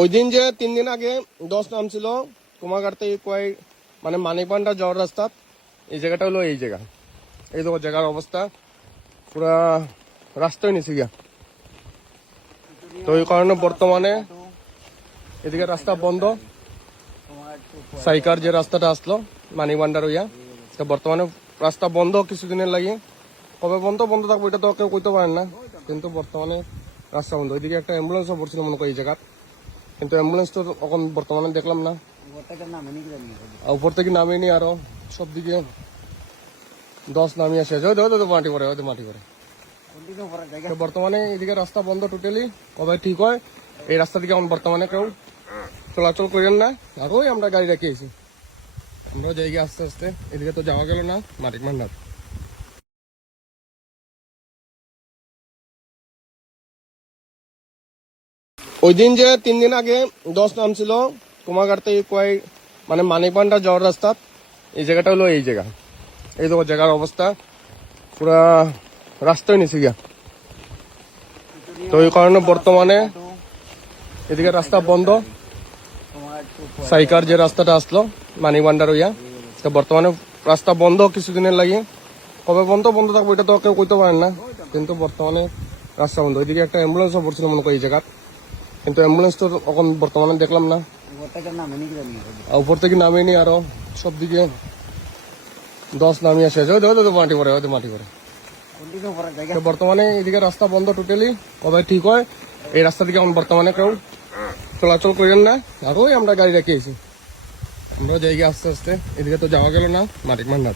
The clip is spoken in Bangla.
ওই দিন যে 3 দিন আগে 10 নামছিল কুমারঘাট থেকে মানে মানিকবান্ডা যাওয়ার রাস্তা, এই জায়গাটা হলো এই জায়গা। এই দেখো জায়গার অবস্থা, পুরা রাস্তায় নিচে গিয়া। তো এই কারণে বর্তমানে এদিকে রাস্তা বন্ধ। সাইকার যে রাস্তাটা আসলো মানিকবান্ডার হইয়া, তো বর্তমানে রাস্তা বন্ধ কিছুদিনের লাগে। কবে বন্ধ থাকবো এটা তো কেউ কইতে পারেন না, কিন্তু বর্তমানে রাস্তা বন্ধ। ওইদিকে একটা অ্যাম্বুলেন্সও পড়ছিল মনে করি এই জায়গা, কিন্তু অ্যাম্বুলেন্স তো এখন বর্তমানে দেখলাম না। উপর থেকে নামেনি, আরো সব দিকে 10 নামিয়ে শেষ মাটি পরে মাটি পরে। বর্তমানে এদিকে রাস্তা বন্ধ টোটালি। কবে ঠিক হয় এই রাস্তা দিকে এখন বর্তমানে কেউ চলাচল করেন না। আগেই আমরা গাড়ি রাখিয়েছি, আমরাও জায়গায় আস্তে আস্তে। এদিকে তো যাওয়া গেল না মানিকবান্ডার। ওই দিন যে 3 দিন আগে 10 নামছিল কুমারঘাট থেকে মানে মানিকবান্ডা যাওয়ার রাস্তা, এই জায়গাটা হলো এই জায়গা। এই দেখো জায়গার অবস্থা, পুরা রাস্তায় নিচে গিয়া। তো এই কারণে বর্তমানে এদিকে রাস্তা বন্ধ। সাইকার যে রাস্তাটা আসলো মানিকবান্ডার হইয়া, তো বর্তমানে রাস্তা বন্ধ কিছুদিনের লাগে। কবে বন্ধ থাকবো এটা তো কেউ কইতে পারেন না, কিন্তু বর্তমানে রাস্তা বন্ধ। ওইদিকে একটা অ্যাম্বুলেন্সও পড়ছিল মনে করি এই জায়গা, কিন্তু অ্যাম্বুলেন্স তো এখন বর্তমানে দেখলাম না। উপর থেকে নামেনি, আরো সব দিকে 10 নামিয়ে শেষ মাটি পরে মাটি পরে। বর্তমানে এদিকে রাস্তা বন্ধ টোটালি। কবে ঠিক হয় এই রাস্তা দিকে এখন বর্তমানে কেউ চলাচল করেন না। আগেই আমরা গাড়ি রাখিয়েছি, আমরাও জায়গায় আস্তে আস্তে। এদিকে তো যাওয়া গেল না মানিকবান্ডার।